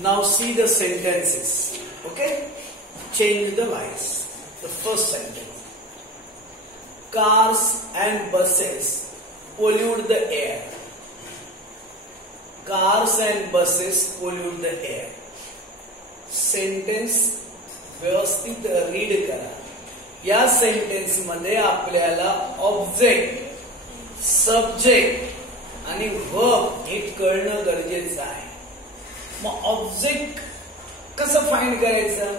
Now see the sentences. Okay? Change the voice. The first sentence. Cars and buses pollute the air. Cars and buses pollute the air. Sentence व्यवस्थित read करा. या sentence मध्ये आपल्याला object, subject आणि verb हे कळणं गरजेचं आहे. मग ऑब्जेक्ट कसं फाइंड करायचं?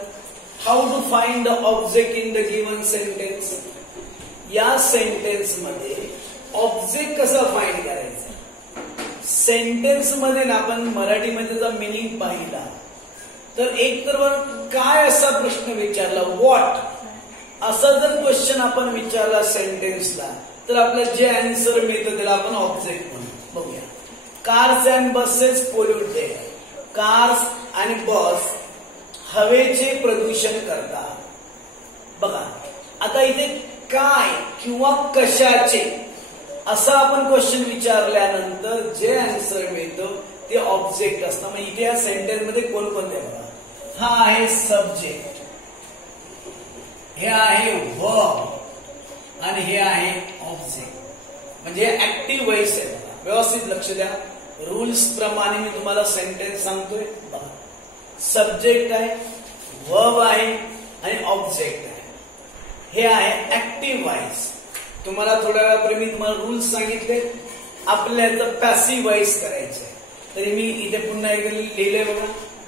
How to find the object in the given sentence. या सेंटेन्स मध्ये ऑब्जेक्ट कसं फाइंड करायचं? सेंटेन्स मध्ये ना आपण मराठीमध्ये जर मिनिंग पाहिला तर एक तर काय असा प्रश्न विचारला, व्हॉट असा जर क्वेश्चन आपण विचारला सेंटेन्सला तर आपल्याला जे आन्सर मिळतं त्याला आपण ऑब्जेक्ट म्हणतो. बघूया. Cars and buses pollute the air. Cars आणि बस हवेचे प्रदूषण करतात. बघा आता इथे काय किंवा कशाचे असा आपण क्वेश्चन विचारल्यानंतर जे आन्सर मिळतं ते ऑब्जेक्ट असतं. म्हणजे इथे या सेंटेन्स मध्ये कोणकोणते बघा. हा आहे सब्जेक्ट, हे आहे वर्ब आणि हे आहे ऑब्जेक्ट. म्हणजे ऍक्टिव्ह वॉइस आहे. व्यवस्थित लक्ष द्या. रूल्स प्रमाणे मी तुम्हाला सेंटेन्स सांगतोय. बघा सब्जेक्ट आहे, वर्ब आहे आणि ऑब्जेक्ट आहे. हे आहे ऍक्टिव्ह वॉइस. तुम्हाला थोड्या वेळापूर्वी मी तुम्हाला रूल्स सांगितले. आपल्याला पॅसिव्ह वॉइस करायचंय तरी मी इथे पुन्हा एकदा लिहिले बघा.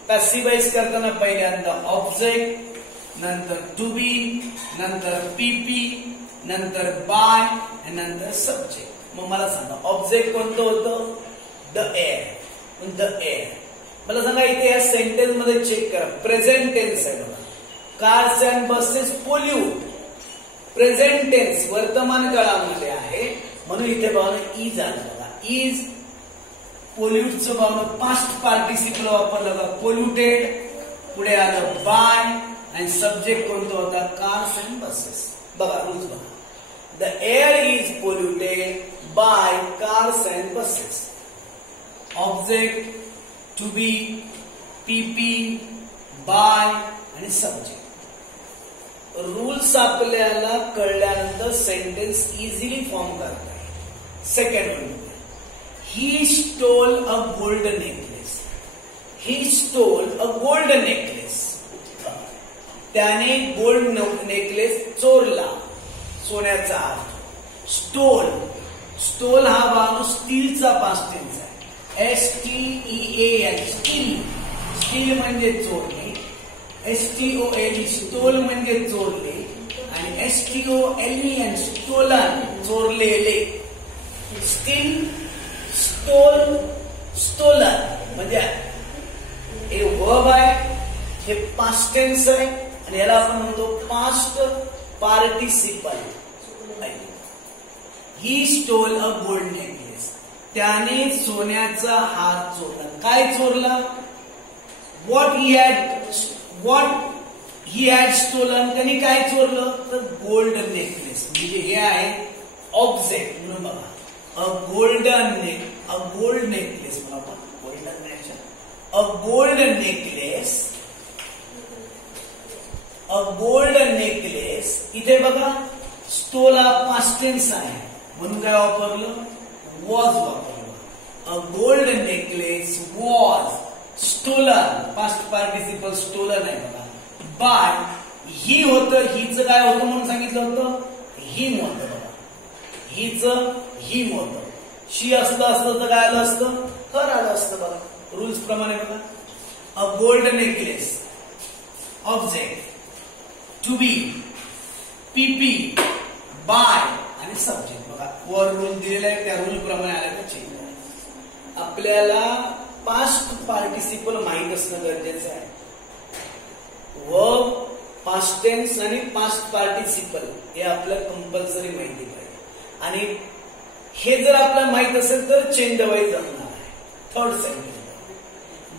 पॅसिव्ह वॉइस करताना पहिल्यांदा ऑब्जेक्ट, नंतर टू बी, नंतर पीपी, नंतर बाय आणि नंतर सब्जेक्ट. मग मला सांगा ऑब्जेक्ट कोणतं होतं? The air. The air. मला सांगा इथे या सेंटेन्स मध्ये चेक करा. प्रेझेंट टेन्स आहे बघा. Cars and buses pollute. Present tense वर्तमान काळामध्ये आहे म्हणून इथे बघा इज आलं बघा. इज. पोल्यूटचं बघा पास्ट पार्टिसिपल वापरलं बघा पोल्युटेड. पुढे आलं बाय आणि सब्जेक्ट कोणता होता? Cars and buses. बघा रूल्स बघा. The air is polluted by cars and buses. Object, to be, PP, by आणि सब्जेक्ट. रूल्स आपल्याला कळल्यानंतर सेंटेन्स इझिली फॉर्म करता येईल. Second one, he stole a golden necklace. He stole a golden necklace. त्याने gold necklace चोरला. सोन्याचा अर्थ. Stole. Stole हा भाग स्टीलचा पास्ट टेन्स आहे. STEAL. स्टील. स्टील म्हणजे चोरले. STOLE स्टोल म्हणजे चोरले आणि STOLEN स्टोलन चोरलेले. स्टील, स्टोल, स्टोलन म्हणजे हे वर्ब आहे, हे पास्ट टेन्स आहे आणि याला आपण म्हणतो past participle. He stole a gold necklace. त्याने सोन्याचा हार चोरला. काय चोरला? What he had stolen. त्यांनी काय चोरलं? तर गोल्ड नेकलेस. म्हणजे हे आहे ऑब्जेक्ट. म्हणून बघा a gold necklace. Golden nation. A gold necklace. A gold necklace. इथे बघा स्टोल हा पास्ट टेन्स आहे म्हणून काय वापरलं? वॉज वापरलं. A gold necklace was stolen. Past participle stolen आहे बघा. बाय ही होतं. हिचं काय होतं म्हणून सांगितलं होतं? हिम होतं बघा. हिचं हिम होतं. शी असतं तर काय आलं असतं? हर आलं असतं बघा. रूल्स प्रमाणे बघा. A gold necklace, object, to be, PP, by आणि सब्जेक्ट. बघा वर रूल दिलेला आहे त्या रूल प्रमाणे आलं तर चेंज आहे. आपल्याला पास्ट पार्टिसिपल माहित असणं गरजेचं आहे. वर्ब, पास्ट टेन्स आणि पास्ट पार्टिसिपल हे आपल्याला कंपल्सरी माहिती पाहिजे. आणि हे जर आपल्याला माहित असेल तर चेंज द वॉइस जमणार आहे. Third sentence,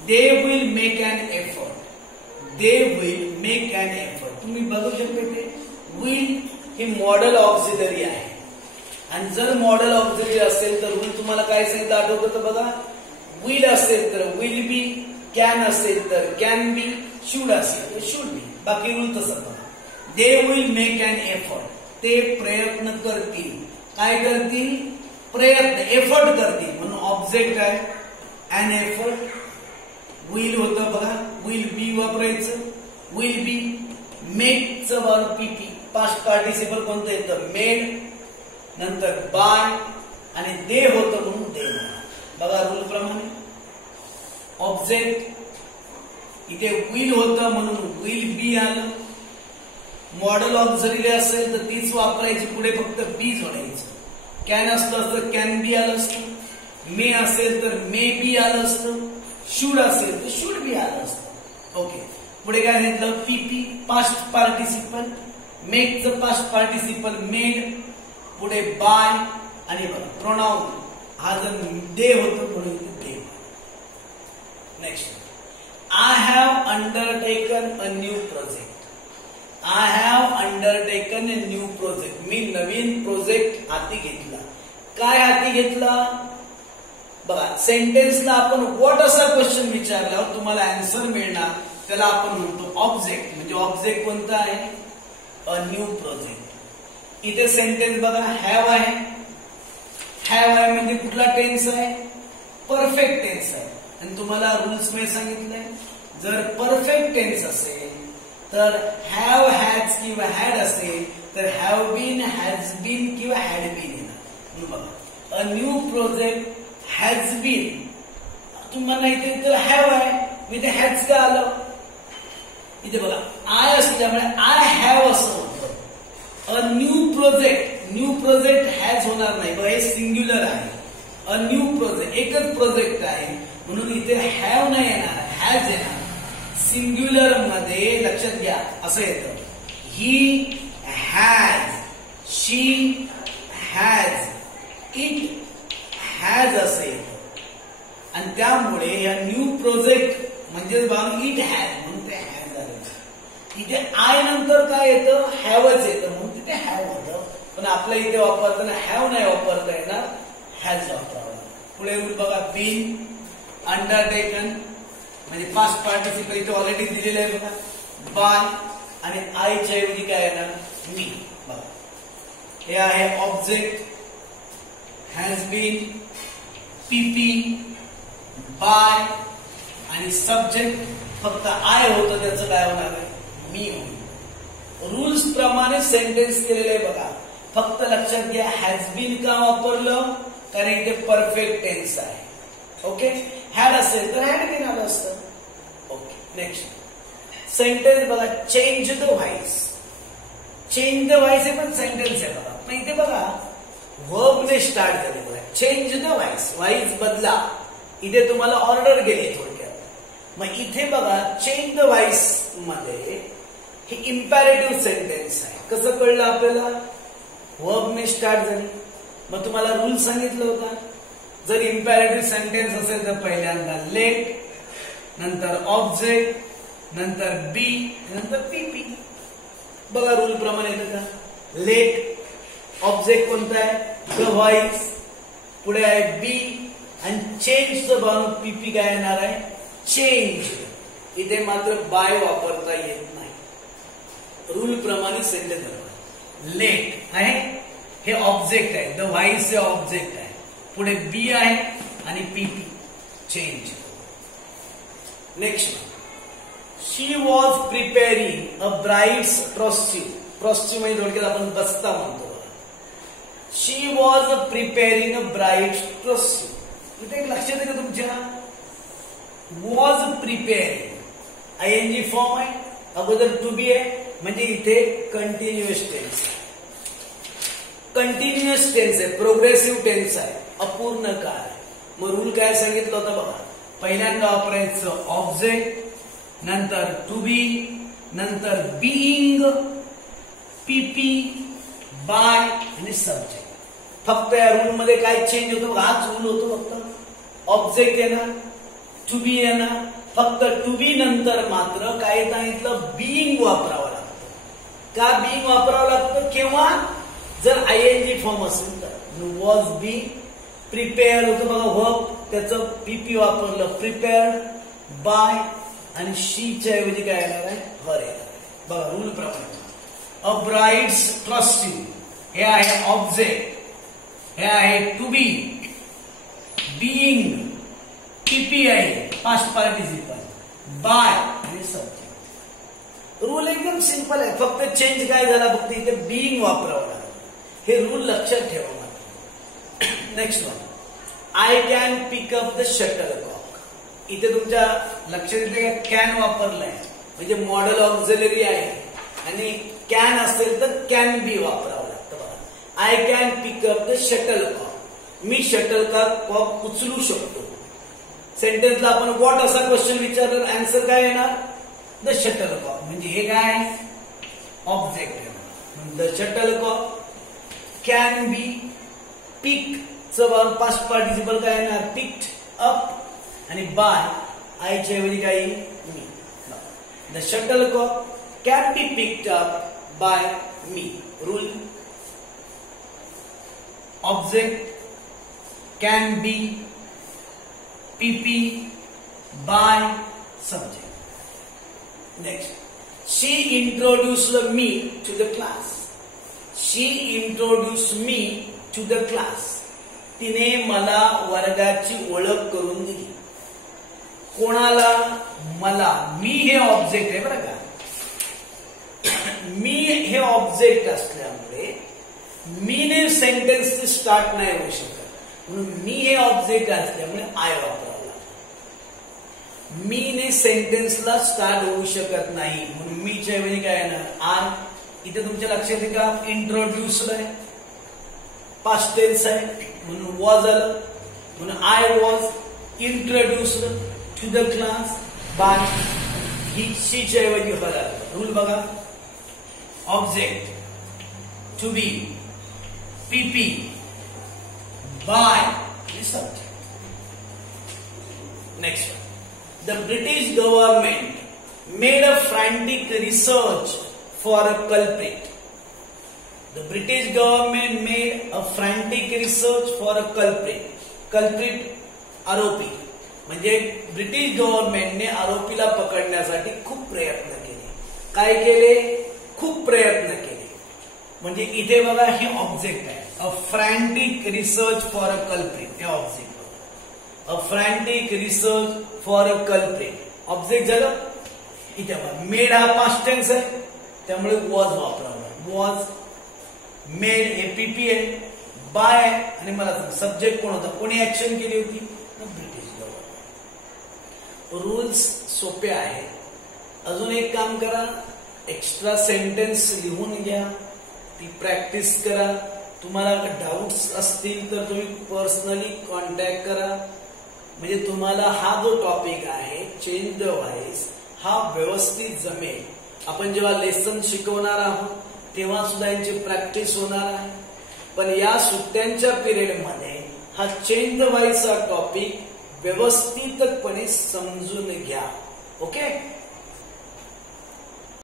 they will make an effort. They will make an effort. तुम्ही बघू शकता ते विल हे मॉडेल ऑक्झिलरी आहे आणि जर मॉडेल ऑक्झिलरी असेल तर रूल तुम्हाला काय सांगितलं आठवतं बघा. विल असेल तर विल बी, कॅन असेल तर कॅन बी, शुड असेल तर शुड बी. बाकी रूल तसं बघा. They will make an effort. ते प्रयत्न करतील. काय करतील? प्रयत्न, एफर्ट करतील. म्हणून ऑब्जेक्ट आहे अन एफर्ट. विल होतं बघा, विल बी वापरायचं. Will be. मेकचं वर्ब पीपी. पास्ट पार्टिसिपल कोणतं येतं? मेड. नंतर बाय आणि दे होतं म्हणून दे. बघा रूल प्रमाणे ऑब्जेक्ट इथे विल होतं म्हणून विल बी आलं. मॉडेल ऑक्झिलरी असेल तर तीच वापरायची, पुढे फक्त बी जोडायचं. कॅन असलं तर कॅन बी आलं असतं. मे असेल तर मे बी आलं असतं. शुड असेल तर शुड बी आलं असतं. ओके. पुढे काय घेतलं? PP past participle. मेकचं पास्ट पार्टिसिपल मेड. पुढे बाय आणि बघा प्रोनाउन हा जर दे होतं म्हणून they. Next. I have undertaken a new project. I have undertaken a new project. मी नवीन प्रोजेक्ट हाती घेतला. काय हाती घेतला? बघा सेंटेन्सला आपण व्हॉट असा क्वेश्चन विचारल्यावर तुम्हाला आन्सर मिळणार त्याला आपण म्हणतो ऑब्जेक्ट. म्हणजे ऑब्जेक्ट कोणता आहे? अ न्यू प्रोजेक्ट. इथे सेंटेन्स बघा हॅव आहे. हॅव आहे म्हणजे कुठला टेन्स आहे? परफेक्ट टेन्स आहे. आणि तुम्हाला रूल्स मध्ये सांगितलंय जर परफेक्ट टेन्स असेल तर हॅव, हॅज किंवा हॅड असेल तर हॅव बीन, हॅज बीन किंवा हॅड बीन येणार. बघा a new project has been. तुम्हाला इथे तर हॅव आहे, मी ते हॅज का आलं? इथे बघा आय असल्यामुळे आय हॅव असं होतं. अ new project, new project has होणार नाही. बघा हे सिंग्युलर आहे. अ न्यू प्रोजेक्ट एकच प्रोजेक्ट आहे म्हणून इथे हॅव नाही येणार, हॅज येणार. सिंग्युलर मध्ये लक्षात घ्या असं येतं he has, she has, it has असं येतं. आणि त्यामुळे या न्यू प्रोजेक्ट म्हणजे इट हॅज म्हणून ते हॅज आलं. इथे आय नंतर काय येतं? हॅवच येतं म्हणून तिथे हॅव होतं. पण आपल्या इथे वापरताना हॅव नाही वापरता येणार, हॅज वापरावं. पुढे रूल बघा बीन, अंडरटेकन म्हणजे पास्ट पार्टिसिपल इथे ऑलरेडी दिलेलं आहे बघा. बाय आणि आयच्या ऐवजी काय येणार? मी. बघा हे आहे ऑब्जेक्ट, हॅज बीन, पीपी, बाय आणि सब्जेक्ट फक्त आय होतं त्याचं काय होणार आहे? मी होईल. रूल्स प्रमाणे सेंटेन्स केलेलं आहे बघा. फक्त लक्षात घ्या हॅज बीन का वापरलं? कारण इथे परफेक्ट टेन्स आहे. ओके. हॅड असेल तर हॅड बीन आलं असतं. ओके. नेक्स्ट सेंटेन्स बघा change the voice. Change the voice हे पण सेंटेन्स आहे बघा. पण इथे बघा वर्बने स्टार्ट झाले बघा. चेंज द व्हॉइस, व्हॉइस बदला. इथे तुम्हाला ऑर्डर गेली थोडक्यात. मग इथे बघा चेंज द व्हॉइस मध्ये हे इम्पॅरेटिव्ह सेंटेन्स आहे. कसं कळलं आपल्याला? वर्बने स्टार्ट झाली. मग तुम्हाला रूल सांगितलं होता जर इम्पॅरेटिव्ह सेंटेन्स असेल तर पहिल्यांदा लेट, नंतर ऑब्जेक्ट, नंतर बी, नंतर पीपी. बघा रूल प्रमाणे येतं का? लेट, ऑब्जेक्ट कोणता आहे? द व्हॉइस, पुढे आहे बी आणि चेंजचं बनवून पीपी काय येणार आहे? चेंज. इथे मात्र बाय वापरता येत नाही. रूल प्रमाणे सेंटेन्स बनवा. लेट आहे हे ऑब्जेक्ट आहे, द व्हॉइस हे ऑब्जेक्ट आहे, पुढे बी आहे आणि PP change. Next she was preparing a bride's trousseau. Trousseau म्हणजे थोडक्यात आपण बस्ता म्हणतो. She was preparing a bride's trousseau. इथे एक लक्षात आहे का तुमच्या? वॉज प्रिपेअरिंग आयएनजी फॉर्म आहे, अगोदर टू बी आहे म्हणजे इथे कंटिन्युअस टेन्स. कंटिन्युअस टेन्स आहे, प्रोग्रेसिव्ह टेन्स आहे, अपूर्ण काळ. मग रूल काय सांगितलं होतं बघा. पहिल्यांदा वापरायचं ऑब्जेक्ट, नंतर टू बी, नंतर बीइंग, पीपी, बाय आणि सब्जेक्ट. फक्त या रूल मध्ये काय चेंज होतो? हाच रूल होतो. फक्त ऑब्जेक्ट येणार, टू बी येणार. फक्त टू बी नंतर मात्र काय सांगितलं? बीइंग वापरावं लागतं. का बीइंग वापरावं लागतं? केव्हा? जर आयएनजी फॉर्म असेल तर. वॉज बी, प्रिपेअर होतं बघा वर्ब, त्याचं पीपी वापरलं प्रिपेअर्ड, बाय आणि शीच्या ऐवजी काय येणार आहे हर येणार आहे. बघा रूल प्रमाणे अ ब्राइड्स ट्रस्ट यू हे आहे ऑब्जेक्ट, हे आहे टू बी, बीइंग पीपी आहे पास्ट पार्टिसिपल, बाय आणि सब्जेक्ट. रूल एकदम सिंपल आहे, फक्त चेंज काय झाला फक्त इथे बीइंग वापरावं लागलं. हे रूल लक्षात ठेवा. Next one, I can pick up the shuttlecock. इथे तुमच्या लक्षात येते का कॅन वापरलाय म्हणजे मॉडेल ऑक्झिलरी आहे आणि कॅन असेल तर कॅन बी वापरावं लागतं. बघा I can pick up the shuttlecock, मी शटलकॉक उचलू शकतो. सेंटेन्सला आपण व्हॉट असा क्वेश्चन विचारलं आन्सर काय येणार द शटलकॉक, म्हणजे हे काय ऑब्जेक्ट आहे. द शटलकॉक कॅन बी पिक चं पास्ट पार्टिसिपल काय येणार पिक्ड अप आणि बाय आयच्या ऐवजी काय me. The shuttlecock can be picked up by me. Rule object can be PP by subject. Next, she introduced me to the class. She introduced me to the class. तिने मला वर्गाची ओळख करून दिली. कोणाला मला, मी हे ऑब्जेक्ट आहे बरं का. मी हे ऑब्जेक्ट असल्यामुळे मीने सेंटेन्स स्टार्ट नाही होऊ शकत, म्हणून मी हे ऑब्जेक्ट असल्यामुळे आय वापरावं लागतं. मीने सेंटेन्सला स्टार्ट होऊ शकत नाही म्हणून मीच्या ऐवजी काय येणार आय. इथे तुमच्या लक्षात येते का इंट्रोड्यूस्ड आहे पास्ट टेन्स आहे म्हणून वॉज आलं, म्हणून I was introduced to the class by he. शीच्या ऐवजी हर आलं. रूल बघा object to be PP by subject. Next, the British government made a frantic research for a culprit. The British government made a frantic research for a culprit. Culprit आरोपी म्हणजे British गव्हर्नमेंटने आरोपीला पकडण्यासाठी खूप प्रयत्न केले. काय केले खूप प्रयत्न केले. म्हणजे इथे बघा हे ऑब्जेक्ट आहे. A frantic research for a culprit हे object. A frantic research for a culprit object झालं. इथे बघा मेड हा पास्ट टेन्स आहे त्यामुळे वॉज वापरावा. वॉज मेड हे पीपी आहे बाय आणि मला सब्जेक्ट कोण होता कोणी ऍक्शन केली होती ब्रिटिश गव्हर्नमेंट. रूल्स सोपे आहेत. अजून एक काम करा एक्स्ट्रा सेंटेन्स लिहून घ्या ती प्रॅक्टिस करा. तुम्हाला डाऊट्स असतील तर तुम्ही पर्सनली कॉन्टॅक्ट करा. म्हणजे तुम्हाला हा जो टॉपिक आहे चेंज द व्हॉइस हा व्यवस्थित जमेल. आपण जेव्हा लेसन शिकवणार आहोत तेव्हा सुद्धा यांची प्रॅक्टिस होणार आहे. पण या सुट्ट्यांच्या पिरियडमध्ये हा चेंज द व्हॉइस हा टॉपिक व्यवस्थितपणे समजून घ्या. ओके.